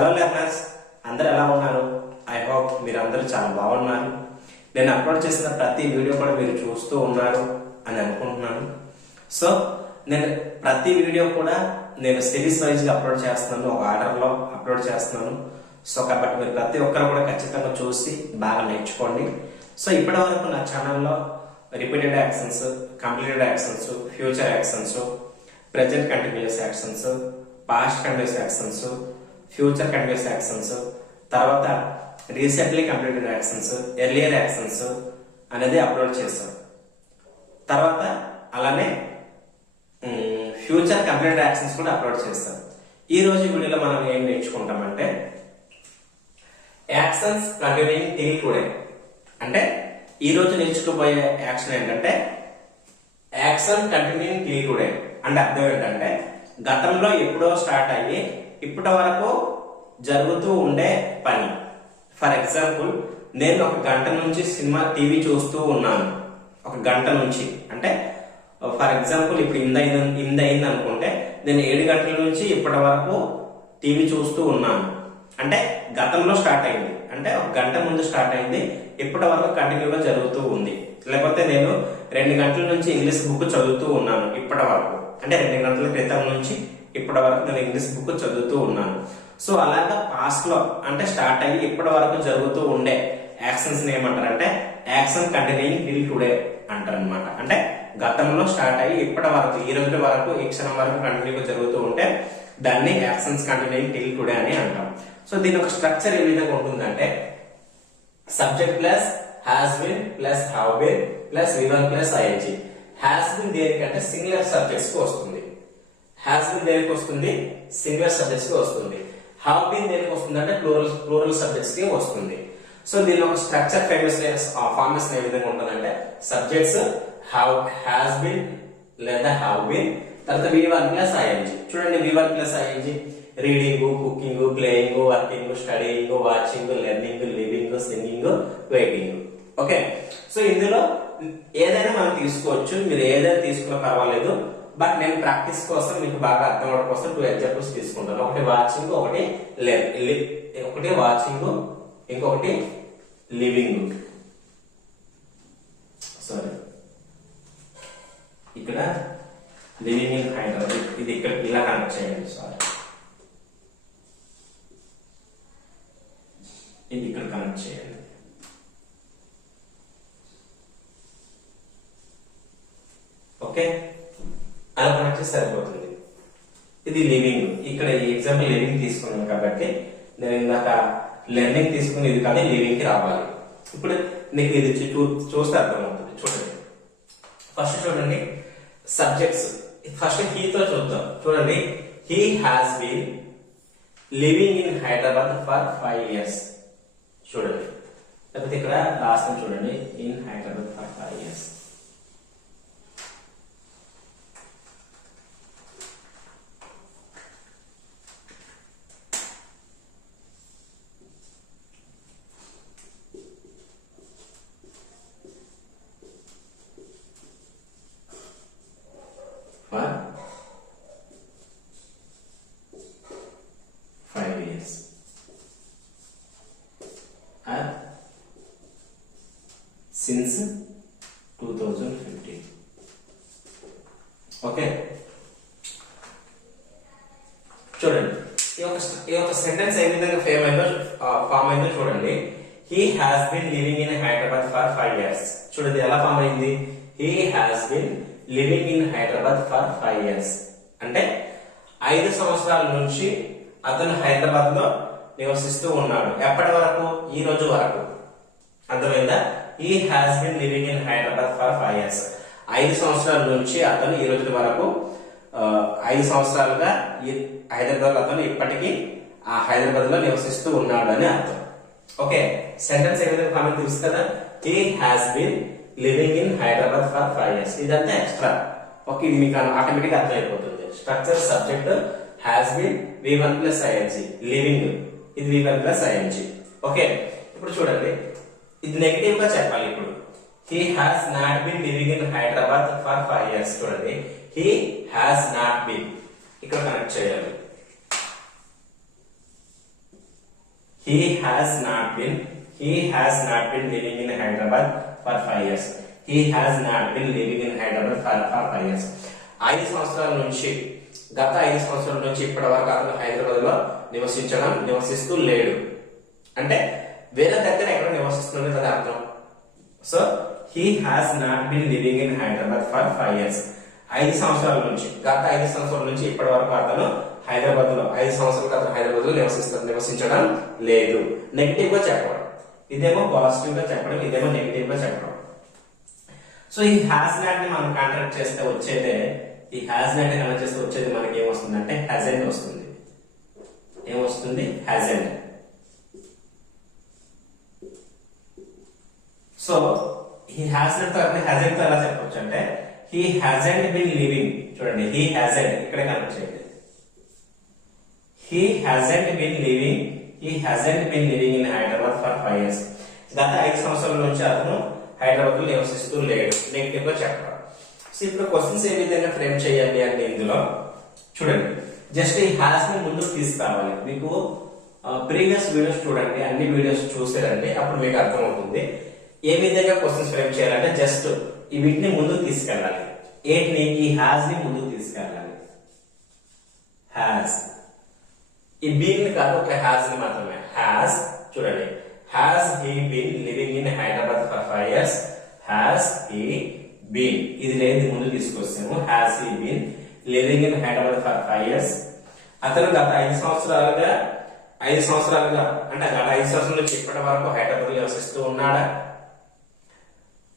Hello learners, అందరూ ఎలా ఉన్నారు? ఐ హోప్ మీరు అందరూ చాలా బాగున్నారు. నేను అప్లోడ్ చేసిన ప్రతి వీడియో కూడా మీరు చూస్తూ ఉన్నారు అని అనుకుంటున్నాను. సో నేను ప్రతి వీడియో కూడా నేను సిరీస్ వైజ్గా అప్లోడ్ చేస్తున్నాను, ఒక ఆర్డర్లో అప్లోడ్ చేస్తున్నాను. సో కాబట్టి మీరు ప్రతి ఒక్కరు కూడా ఖచ్చితంగా చూసి బాగా నేర్చుకోండి. సో ఇప్పటి వరకు నా ఛానల్లో repeated actions, completed actions, future actions, present continuous actions, past continuous actions, future continuous actions, తర్వాత recently completed actions, earlier actions అనేది అప్లోడ్ చేస్తాం. తర్వాత అలానే ఫ్యూచర్ కంప్లీటెడ్ యాక్షన్స్ కూడా అప్లోడ్ చేస్తాం. ఈ రోజు వీడియోలో మనం ఏం నేర్చుకుంటామంటే యాక్షన్స్ కంటిన్యూయింగ్ టిల్ టుడే. అంటే ఈ రోజు నేర్చుకోబోయే యాక్షన్ ఏంటంటే యాక్షన్ కంటిన్యూయింగ్ టిల్ టుడే. అంటే అర్థం ఏంటంటే గతంలో ఎప్పుడో స్టార్ట్ అయ్యి ఇప్పటి వరకు జరుగుతూ ఉండే పని. ఫర్ ఎగ్జాంపుల్, నేను ఒక గంట నుంచి సినిమా టీవీ చూస్తూ ఉన్నాను. ఒక గంట నుంచి అంటే ఫర్ ఎగ్జాంపుల్ ఇప్పుడు ఇందయింది అనుకుంటే నేను 7 గంటల నుంచి ఇప్పటి వరకు టీవీ చూస్తూ ఉన్నాను. అంటే గతంలో స్టార్ట్ అయింది, అంటే ఒక గంట ముందు స్టార్ట్ అయింది, ఇప్పటి వరకు కంటిన్యూగా జరుగుతూ ఉంది. లేకపోతే నేను 2 గంటల నుంచి ఇంగ్లీష్ బుక్ చదువుతూ ఉన్నాను ఇప్పటి వరకు, అంటే 2 గంటల క్రితం నుంచి ఇప్పటి వరకు నేను ఇంగ్లీష్ బుక్ చదువుతూ ఉన్నాను. సో అలాగా పాస్ట్ లో అంటే స్టార్ట్ అయ్యి ఇప్పటి వరకు జరుగుతూ ఉండే యాక్షన్స్ ఏమంటారంటే యాక్షన్ కంటిన్యూయింగ్ టిల్ టుడే అంటారు అనమాట. అంటే గతంలో స్టార్ట్ అయ్యి ఇప్పటి వరకు, ఈ రోజు వరకు, ఈ క్షణం వరకు కంటిన్యూగా జరుగుతూ ఉంటే దాన్ని యాక్షన్స్ కంటిన్యూయింగ్ టిల్ టుడే అని అంటాం. సో దీని ఒక స్ట్రక్చర్ ఏ విధంగా ఉంటుందంటే subject plus has been plus have been plus V1 plus ING. Has been దేనికంటే సింగులర్ సబ్జెక్ట్స్ కి వస్తుంది. హ్యాస్ బీన్ దేనికి వస్తుంది? సింగులర్ సబ్జెక్ట్స్ కి వస్తుంది. హావ్ బీన్ దేనికి వస్తుంది అంటే ప్లూరల్ సబ్జెక్ట్స్ కి వస్తుంది. సో దీని ఒక స్ట్రక్చర్ ఫార్మేషన్ ఏ విధంగా ఉంటుందంటే సబ్జెక్ట్స్ హ్యాస్ బీన్ లేదా హావ్ బీన్, తర్వాత V1 ప్లస్ ING. చూడండి, V1 plus ING reading, cooking, playing, working, studying, watching, learning, living, singing, waiting. Okay, so ఇందులో ఏదైనా మనం తీసుకోవచ్చు, మీరు ఏదైనా తీసుకున్నా పర్వాలేదు. బట్ నేను ప్రాక్టీస్ కోసం మీకు బాగా అర్థం అవడం కోసం 2 ఎగ్జాంపుల్స్ తీసుకుంటాను. ఒకటి వాచింగ్, ఒకటి వాచింగ్, ఇంకొకటి లివింగ్. సారీ, ఇక్కడ లివింగ్ ఇన్ హైదరాబాద్, ఇది ఇక్కడ ఇలా కనెక్ట్ చేయండి. సారీ, ఇది ఇక్కడ కనెక్ట్ చేయండి. ఓకే, అలా కనెక్ట్ చేస్తే సరిపోతుంది. ఇది లివింగ్, ఇక్కడ ఈ ఎగ్జాంపుల్ లివింగ్ తీసుకున్నాను కాబట్టి నేను ఇందాక లెర్నింగ్ తీసుకునేది కానీ లివింగ్ కి రావాలి. ఇప్పుడు నీకు ఇది చూస్తే అర్థమవుతుంది. చూడండి, ఫస్ట్ చూడండి సబ్జెక్ట్స్. ఫస్ట్ హీతో చూద్దాం. చూడండి, he has been living in Hyderabad for 5 years. చూడండి, లేకపోతే ఇక్కడ రాసిన చూడండి, in Hyderabad for 5 years. For 5 years. Since 2015. Okay, చూడండి ఈ యొక్క సెంటెన్స్ ఏ విధంగా ఫామ్ అయిందో చూడండి. He has been living in Hyderabad for 5 years. చూడండి ఎలా ఫామ్ అయింది. He has been living in Hyderabad for 5 years అంటే 5 సంవత్సరాల నుంచి అతను హైదరాబాద్ లో నివసిస్తూ ఉన్నాడు. ఎప్పటి వరకు? ఈ రోజు వరకు. అర్థమైందా? He has been living in Hyderabad for 5 years. 5 సంవత్సరాల నుంచి అతను ఈ రోజు వరకు 5 సంవత్సరాలుగా హైదరాబాద్ అతను ఇప్పటికీ ఆ హైదరాబాద్ లో నివసిస్తూ ఉన్నాడు అని అర్థం. ఓకే, సెంటెన్స్ ఏ విధంగా కామెంట్ తెలుసు కదా. He has been living in Hyderabad for 5 years. ఇదంతా ఎక్స్ట్రా. ఓకే, ఇది మీకు ఆటోమేటిక్ అర్థం అయిపోతుంది. Structure subject has been V1 plus ING, living ఇది V1 ప్లస్ ING. ఓకే, ఇప్పుడు చూడండి, ఇది నెగటివ్ గా చెప్పాలి. ఇప్పుడు he has not been living in Hyderabad for 5 years. చూడండి, హీ హాస్ నాట్ బీన్ ఇక్కడ కనెక్ట్ చేయాలి. he has not been living in Hyderabad for 5 years. He has not been living in Hyderabad for 5 years. 5 సంవత్సరాల నుంచి, గత 5 సంవత్సరాల నుంచి ఇప్పటి వరకు అతను హైదరాబాద్ లో నివసిస్తూ లేడు. అంటే వేరే దగ్గర ఎక్కడ నివసిస్తున్నాడు కదా అర్థం. So he has not been living in Hyderabad for 5 years. 5 సంవత్సరాల నుంచి, గత 5 సంవత్సరాల నుంచి ఇప్పటి వరకు అతను హైదరాబాద్ లో 5 సంవత్సరాలు అతను హైదరాబాద్ లో నివసించడం లేదు. నెగిటివ్ గా చెప్పడం, ఇదేమో పాజిటివ్ గా చెప్పడం, ఇదేమో నెగిటివ్ గా చెప్పడం. సో ఈ హ్యాస్ నాట్ ని మనం కాంట్రాక్ట్ చేస్తే వచ్చేదే, ఈ హ్యాస్ నాట్ ని కనెక్ట్ చేస్తే వచ్చేది మనకి ఏమొస్తుందంటే హ్యాజెంట్ వస్తుంది. ఏమొస్తుంది? హ్యాజెంట్. సో he hasn't తో hasn't తో ఎలా చెప్పొచ్చు అంటే he hasn't been living. చూడండి, he hasn't ఇక్కడ కనెక్ట్ చేయండి. he hasn't been living in Hyderabad for 5 years. గత 5 సంవత్సరాల నుంచి అతను హైదరాబాద్ లో నివసిస్తూ లేడు. నెగిటివ్ గా చెప్పడం. సో ఇప్పుడు క్వశ్చన్స్ ఏ విధంగా ఫ్రేమ్ చేయాలి అంటే ఇందులో చూడండి, జస్ట్ ఈ హ్యాస్ ని ముందుకు తీసుకురావాలి. మీకు ప్రీవియస్ వీడియోస్ చూడండి, అన్ని వీడియోస్ చూసారండి, అప్పుడు మీకు అర్థమవుతుంది ఏ విధంగా క్వశ్చన్స్ ఫ్రేమ్ చేయాలంటే జస్ట్ వీటిని ముందుకు తీసుకెళ్ళాలి. ఏంటిని? ఈ హ్యాస్ ని ముందుకు తీసుకెళ్ళాలి. హ్యాస్, ఈ బీన్ కాదు, ఒక హ్యాస్ ని మాత్రమే. హ్యాస్ చూడండి, has he been living in Hyderabad for 5 years. Has he been, ఇది లేదు ముందు తీసుకొస్తాము. Has he been living in Hyderabad for 5 years. అతను గత 5 సంవత్సరాలుగా అంటే గత 5 సంవత్సరాల నుంచి ఇప్పటి వరకు హైదరాబాద్ లో నివసిస్తూ ఉన్నాడా?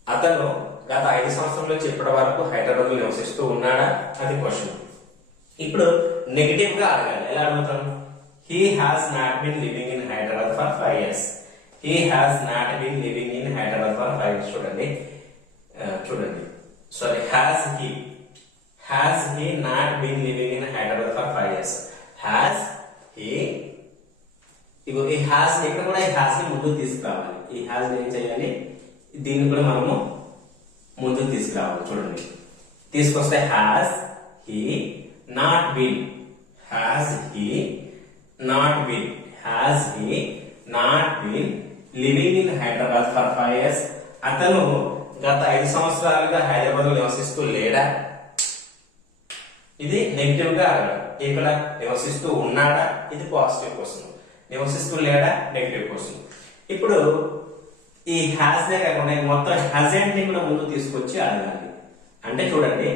అతను గత 5 సంవత్సరాల నుంచి ఇప్పటి వరకు హైదరాబాద్ లో నివసిస్తూ ఉన్నాడా? అది క్వశ్చన్. ఇప్పుడు నెగిటివ్ గా అడగాలి. ఎలా అడుగుతాం? he has not been living in Hyderabad for 5 years. he has not been living in Hyderabad for 5 years. చూడండి sorry, has he not been living in Hyderabad for 5 years? has he, ఇగో ఈ has ని ఇక్కడ కూడా ఈ has ని ముందుకు తీసుకురావాలి. ఈ హ్యాస్ ని ఏం చేయాలి? దీన్ని కూడా మనము ముందుకు తీసుకురావాలి. చూడండి, తీసుకొస్తే has he not been, living in Hyderabad for 5 years. అతను గత 5 సంవత్సరాలుగా హైదరాబాద్ లో నివసిస్తూ లేడా? ఇది నెగిటివ్ గా అడగడం. ఇక్కడ నివసిస్తూ ఉన్నాడా? ఇది పాజిటివ్ క్వశ్చన్. నివసిస్తూ లేడా? Negative question. ఇప్పుడు ఈ హ్యాస్ నే కాకుండా మొత్తం హ్యాజెంట్ ని కూడా ముందు తీసుకొచ్చి అడగాలి. అంటే చూడండి,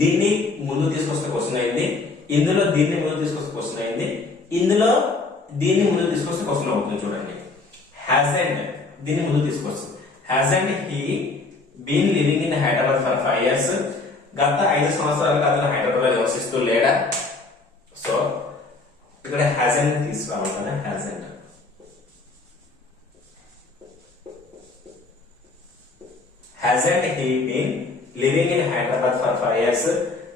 దీన్ని ముందు తీసుకొస్తే క్వశ్చన్ అయింది, ఇందులో దీన్ని ముందు తీసుకొస్తే క్వశ్చన్ అయింది, ఇందులో దీన్ని ముందు తీసుకొస్తే క్వశ్చన్ అవుతుంది. చూడండి, హ్యాజెంట్ దీన్ని ముందు తీసుకొస్తుంది. Hasn't he been living in Hyderabad for 5 years. గత 5 సంవత్సరాలుగా అతను హైదరాబాద్ లో నివసిస్తూ లేడా? సో ఇక్కడ హ్యాజెంట్ తీసుకురావాలి కదా. Hasn't he been living in Hyderabad for 5 years?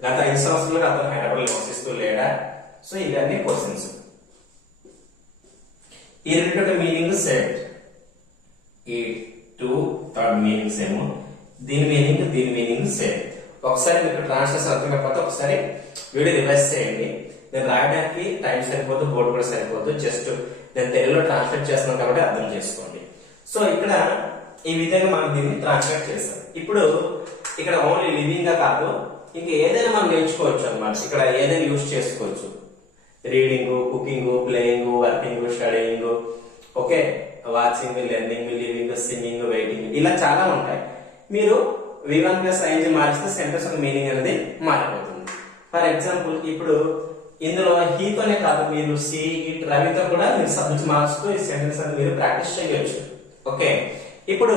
గత 5 సంవత్సరాలుగా అతను హైదరాబాద్ లో నివసిస్తూ లేడా? సో ఇవన్నీ క్వశ్చన్స్. ఈ రెండు మీనింగ్ సేమ్. ఈ 2 థర్డ్ మీనింగ్ సేమ్, దీని మీనింగ్ సేమ్. ఒకసారి మీకు ట్రాన్స్లేషన్ అర్థం కాకపోతే ఒకసారి వీడియో రివైజ్ చేయండి. నేను రాయడానికి టైం సరిపోదు, బోర్డు కూడా సరిపోదు. జస్ట్ నేను తెలుగులో ట్రాన్స్లేట్ చేస్తున్నాను కాబట్టి అర్థం చేసుకోండి. సో ఇక్కడ ఈ విధంగా మనం దీన్ని ట్రాన్స్లేట్ చేస్తాం. ఇప్పుడు ఇక్కడ ఓన్లీ లివింగ్ గా కాదు, ఇంకా ఏదైనా మనం నేర్చుకోవచ్చు అన్నమాట. ఇక్కడ ఏదైనా యూజ్ చేసుకోవచ్చు. Reading, cooking, playing, working, studying, okay, watching, learning, living, singing, waiting, ఇలా చాలా ఉంటాయి. మీరు V1 + ing మారిస్తే సెంటెన్స్ యొక్క మీనింగ్ అనేది మారిపోతుంది. ఫర్ ఎగ్జాంపుల్, ఇప్పుడు ఇందులో హీతోనే కాదు, మీరు సి, ఇట్, రవితో కూడా మీరు సబ్జెక్ట్ మార్చుతూ ఈ సెంటెన్స్ అనేది మీరు ప్రాక్టీస్ చేయొచ్చు. ఓకే, ఇప్పుడు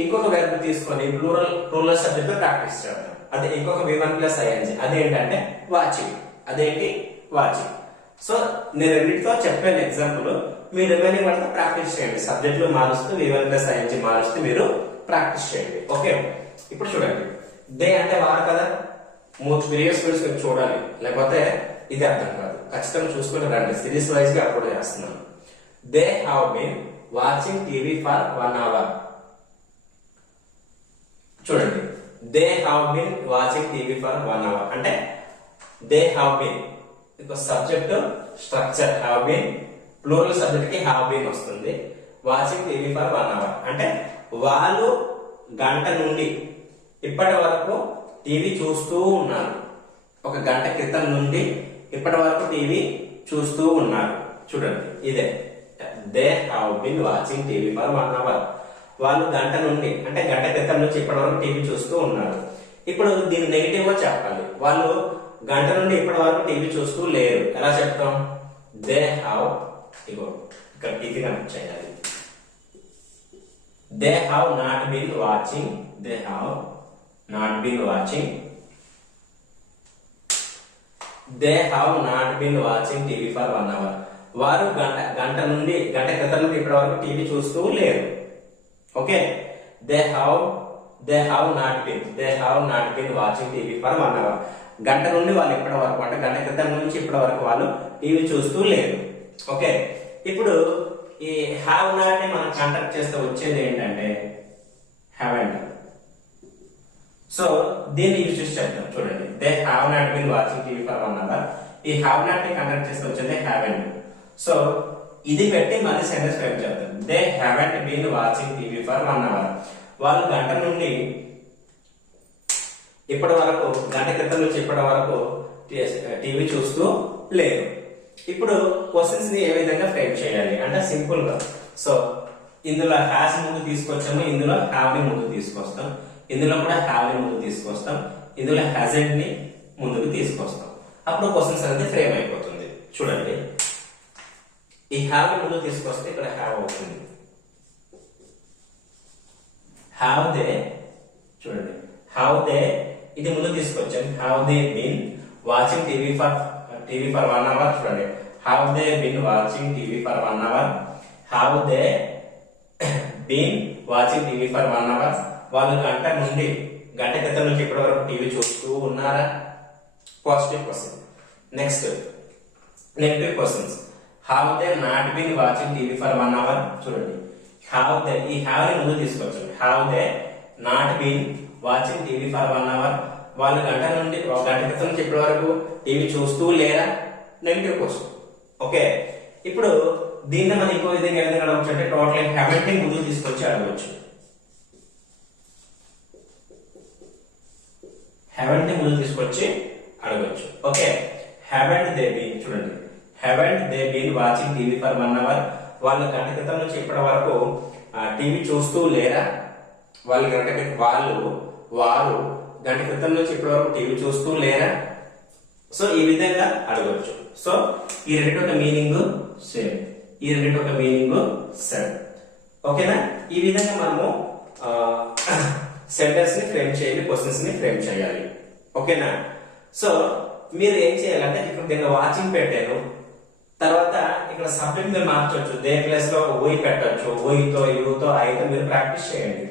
ఇంకొక వెర్బ్ తీసుకొని ప్లూరల్ సబ్జెక్ట్ తో ప్రాక్టీస్ చేద్దాం. అదే ఇంకొక V1 + ing, అదేంటంటే వాచింగ్. అదేంటి? వాచింగ్. సో నేను రెండింటితో చెప్పాను ఎగ్జాంపుల్, మీరు రిమైనింగ్ వాటితో ప్రాక్టీస్ చేయండి. సబ్జెక్టులు మారుస్తూ V1 + ing మారుస్తూ మీరు ప్రాక్టీస్ చేయండి. ఓకే, ఇప్పుడు చూడండి, దే అంటే వారు కదా. ప్రీవియస్ వీడియోస్ మీరు చూడాలి, లేకపోతే ఇది అర్థం కాదు. ఖచ్చితంగా చూసుకుని రండి. సిరీస్ వైజ్ గా అప్లోడ్ చేస్తున్నాను. They have been watching TV for 1 hour. చూడండి, they have been watching TV for 1 hour అంటే they have been subject, structure have been, plural subject కి హ్యావ్ బీన్ వస్తుంది. వాచింగ్ టీవీ ఫర్ 1 hour అంటే వాళ్ళు గంట నుండి ఇప్పటి వరకు టీవీ చూస్తూ ఉన్నారు. ఒక గంట క్రితం నుండి ఇప్పటి వరకు టీవీ చూస్తూ ఉన్నారు. చూడండి ఇదే they have been watching TV for 1 hour. వాళ్ళు గంట నుండి అంటే గంట క్రితం నుంచి ఇప్పటి వరకు టీవీ చూస్తూ ఉన్నారు. ఇప్పుడు దీన్ని నెగిటివ్ గా చెప్పాలి. వాళ్ళు గంట నుండి ఇప్పటి వరకు టీవీ చూస్తూ లేరు. ఎలా చెప్తాం? దే హ్యావ్, ఇగో ఇక్కడ ఇది కనెక్ట్ చేయాలి. They have not been watching, they have not been watching, they have not been watching TV for 1 hour. వారు గంట క్రితం నుండి ఇప్పటి వరకు టీవీ చూస్తూ లేరు. Okay, they have not been watching TV for 1 hour. గంట నుండి వాళ్ళు ఇప్పటి వరకు అంటే గంట క్రితం నుంచి ఇప్పటి వరకు వాళ్ళు టీవీ చూస్తూ లేరు. ఓకే, ఇప్పుడు ఈ హ్యావ్ నాట్ ని మనం కాంటాక్ట్ చేస్తే వచ్చేది ఏంటంటే హ్యావెంట్. సో దీన్ని యూజ్ చేసి చెప్తాం. చూడండి, they have not been watching TV for 1 hour. ఈ హ్యావ్ నాట్ ని కాంటాక్ట్ చేస్తే వచ్చేది హ్యావెంట్. సో ఇది పెట్టి మళ్ళీ సెంటెన్స్ ఫ్రేమ్ చేద్దాం. They haven't been watching TV for 1 hour. వాళ్ళు గంట నుండి ఇప్పటి వరకు గంట క్రితం నుంచి ఇప్పటి వరకు టీవీ చూస్తూ లేరు. ఇప్పుడు క్వశ్చన్స్ ని ఏ విధంగా ఫ్రేమ్ చేయాలి అంటే సింపుల్ గా. సో ఇందులో హ్యాస్ ముందు తీసుకొచ్చాము, ఇందులో హ్యావ్ ని ముందు తీసుకొస్తాం, ఇందులో కూడా హ్యావ్ ని ముందు తీసుకొస్తాం, ఇందులో హ్యాజెంట్ ని ముందుకు తీసుకొస్తాం. అప్పుడు క్వశ్చన్స్ అనేది ఫ్రేమ్ అయిపోతుంది. చూడండి, ఈ హ్యావ్ ని ముందు తీసుకొస్తే ఇక్కడ హ్యావ్ అవుతుంది. హ్యావ్ దే, చూడండి హ్యావ్ దే ఇది ముందు తీసుకొచ్చాం. Have they been watching TV for 1 hour. చూడండి, have they been watching TV for 1 hour. Have they been watching TV for 1 hour. వాళ్ళు గంట క్రితం నుంచి ఇప్పటి వరకు టీవీ చూస్తూ ఉన్నారా? Positive question. Next negative questions. Have they not been watching TV for 1 hour. చూడండి, హ్యావ్ దే ఈ హ్యావ్ ని ముందు తీసుకొచ్చాం. Have they not been watching TV for 1 hour. వాళ్ళు గంట క్రితం నుంచి ఇప్పటి వరకు టీవీ చూస్తూ లేరా? Negative question. ఓకే, ఇప్పుడు దీన్ని మనం ఇంకో విధంగా అడగవచ్చు అంటే టోటల్ హ్యావెంట్ ని ముందు తీసుకొచ్చి అడగవచ్చు. హ్యావెంట్ ని ముందు తీసుకొచ్చి అడగవచ్చు. ఓకే, హ్యావెంట్ దే బీన్, చూడండి haven't they been watching TV for 1 hour. వాళ్ళు గంట క్రితం నుంచి ఇప్పటి వరకు టీవీ చూస్తూ లేరా? వారు గంట క్రితం నుంచి ఇప్పటి వరకు టీవీ చూస్తూ లేరా? సో ఈ విధంగా అడగవచ్చు. సో ఈ రెండింటి ఒక మీనింగ్ సేమ్, ఈ రెండింటి ఒక మీనింగ్ సేమ్. ఓకేనా? ఈ విధంగా మనము సెంటెన్స్ ని ఫ్రేమ్ చేయాలి, క్వశ్చన్స్ ని ఫ్రేమ్ చేయాలి. ఓకేనా? సో మీరు ఏం చేయాలంటే ఇక్కడ దీన్ని వాచింగ్ పెట్టాను, తర్వాత ఇక్కడ సబ్జెక్ట్ మీరు మార్చవచ్చు. దే ప్లేస్ లో ఓయి పెట్టచ్చు, ఓయితో యూతో ఐతో మీరు ప్రాక్టీస్ చేయండి.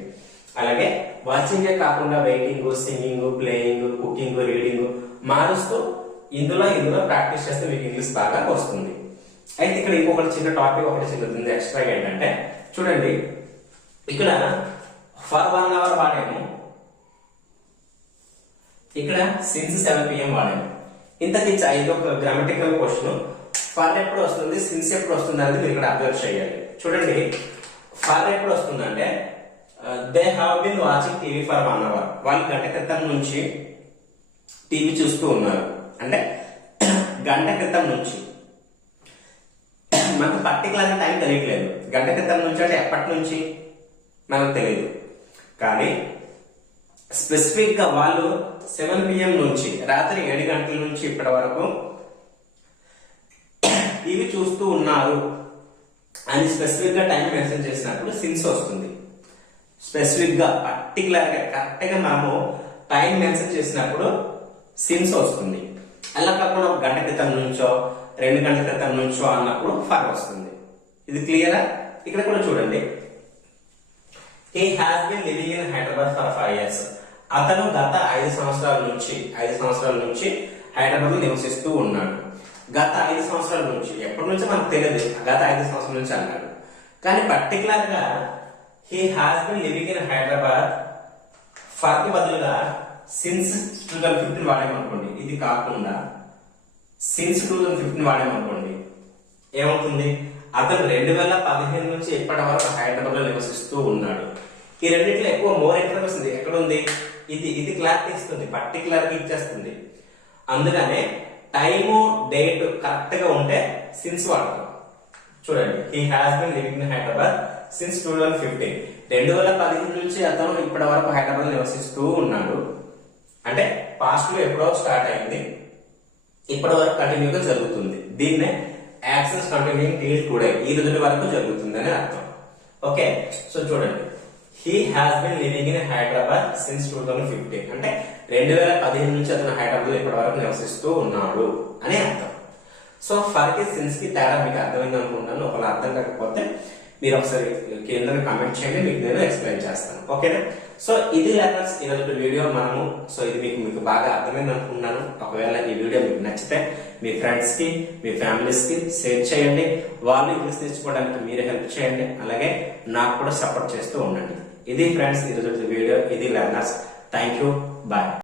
అలాగే వాచింగ్ కాకుండా waiting, singing, playing, cooking, reading మారుస్తూ ఇందులో ప్రాక్టీస్ చేస్తే మీకు ఇంగ్లీష్ బాగా వస్తుంది. అయితే ఇక్కడ ఇంకొకటి చిన్న టాపిక్ ఒకటి చిన్నది ఎక్స్ట్రా ఏంటంటే చూడండి, ఇక్కడ ఫర్ 1 hour వాడాము, ఇక్కడ సిన్స్ 7 PM వాడాము. ఇంతకీ ఇది ఒక గ్రామటికల్ క్వశ్చన్. ఫర్ ఎప్పుడు వస్తుంది, సిన్స్ ఎప్పుడు వస్తుంది అనేది మీరు ఇక్కడ అబ్జర్వ్ చేయాలి. చూడండి, ఫర్ ఎప్పుడు వస్తుందంటే they have been watching TV for 1 hour. వాళ్ళు గంట క్రితం నుంచి టీవీ చూస్తూ ఉన్నారు. అంటే గంట క్రితం నుంచి మనకు పర్టికులర్ టైం తెలియట్లేదు. గంట క్రితం నుంచి అంటే ఎప్పటి నుంచి మనకు తెలియదు, కానీ స్పెసిఫిక్ గా వాళ్ళు 7 PM నుంచి రాత్రి 7 గంటల నుంచి ఇప్పటి వరకు టీవీ చూస్తూ ఉన్నారు అని స్పెసిఫిక్ గా టైం మెన్షన్ చేసినప్పుడు సిన్స్ వస్తుంది. స్పెసిఫిక్ గా పర్టికులర్ గా కరెక్ట్ గా మనము టైం మెన్షన్ చేసినప్పుడు సిన్స్ వస్తుంది. అలా కాకుండా ఒక గంట క్రితం నుంచో 2 గంటల క్రితం నుంచో అన్నప్పుడు ఫర్ వస్తుంది. ఇది క్లియరా? ఇక్కడ కూడా చూడండి, he has been living in Hyderabad for 5 years. అతను గత 5 సంవత్సరాల నుంచి హైదరాబాద్ లో నివసిస్తూ ఉన్నాడు. గత 5 సంవత్సరాల నుంచి, ఎప్పటి నుంచో మనకు తెలియదు, గత 5 సంవత్సరాల నుంచి అన్నాడు. కానీ పర్టికులర్ గా he has been living in Hyderabad for కి బదులుగా సిన్స్ 2015 వాడామనుకోండి, ఇది కాకుండా సిన్స్ 2015 వాడామనుకోండి, ఏమవుతుంది? అతను 2015 నుంచి ఇప్పటి వరకు హైదరాబాద్ లో నివసిస్తూ ఉన్నాడు. ఈ రెండింటిలో ఎక్కువ మోర్ ఇన్ఫర్మేషన్ ఎక్కడ ఉంది? ఇది క్లారిటీ ఇస్తుంది, పర్టికులర్ గా ఇచ్చేస్తుంది. అందుకనే టైము డేట్ కరెక్ట్ గా ఉంటే సిన్స్ వాడతాం. చూడండి, he has been living in Hyderabad since 2015. 2015 నుంచి అతను ఇప్పటి వరకు హైదరాబాద్ నివసిస్తూ ఉన్నాడు. అంటే పాస్ట్ లో ఎప్పుడో స్టార్ట్ అయింది, ఇప్పటి వరకు కంటిన్యూగా జరుగుతుంది. దీన్నే యాక్షన్స్ కంటిన్యూయింగ్ టిల్ టుడే, ఈ రోజు వరకు జరుగుతుంది అని అర్థం. ఓకే, సో చూడండి, he has been living in Hyderabad since 2015 అంటే 2015 నుంచి అతను హైదరాబాద్ ఇప్పటి వరకు నివసిస్తూ ఉన్నాడు అని అర్థం. సో ఫర్ కి సిన్స్ కి తేడా మీకు అర్థమైంది అనుకుంటాను. ఒకవేళ అర్థం కాకపోతే మీరు ఒకసారి కింద కామెంట్ చేయండి, మీకు నేను ఎక్స్ప్లెయిన్ చేస్తాను. ఓకేనా? సో ఇది లెర్నర్స్ ఈరోజు వీడియో మనము. సో ఇది మీకు బాగా అర్థమైంది అనుకుంటున్నాను. ఒకవేళ ఈ వీడియో మీకు నచ్చితే మీ ఫ్రెండ్స్ కి, మీ ఫ్యామిలీస్ కి షేర్ చేయండి. వాళ్ళు ఇంగ్లీష్ నేర్చుకోవడానికి మీరు హెల్ప్ చేయండి, అలాగే నాకు కూడా సపోర్ట్ చేస్తూ ఉండండి. ఇది ఫ్రెండ్స్ ఈరోజు వీడియో, ఇది లెర్నర్స్. Thank you, bye.